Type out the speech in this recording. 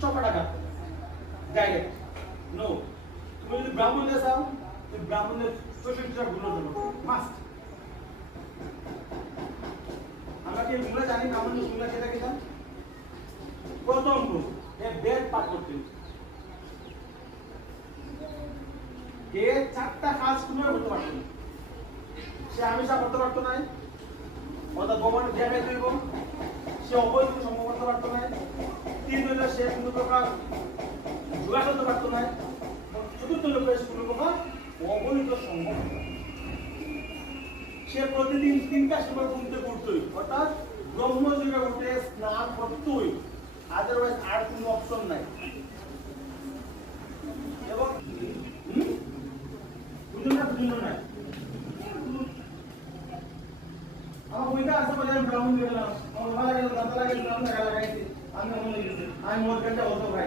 চপাটা কাটতে direct no. তুমি যদি ব্রাহ্মণে চাও তুমি ব্রাহ্মণের 64টা গুণ দেবো মাস্ট। আমরা কি এগুলো জানি? ব্রাহ্মণের গুণটা সেটা কি জানি? প্রথম গুণ এ বেদ পাঠ করতে কে 4টা কাজ কোনো করতে পারতো না। সে আমিষা করতে পারতো না, অর্থাৎ ভগবানের ধ্যানে দিব, সে অবৈধ সম্ভব করতে পারতো না। 3 হইলে সে কোনো প্রকার জুয়া করতে পারতো না। 4র্থ হইলে সে কোনো প্রকার অবৈধ সম্ভব। সে প্রতিদিন 3টা সময় ঘুমতে করতোই, অর্থাৎ ব্রহ্মযোগে উঠে স্নান করতোই, আদারওয়াইজ আর কোনো অপশন নাই। এবং বুঝুন না আমার বইটা আছে বাজারে ব্রাহ্মণ গেলাম, আমার ভালো লাগে দাদা লাগে ব্রাহ্মণ লাগাইছি, আমি মোর কাছে অত ভাই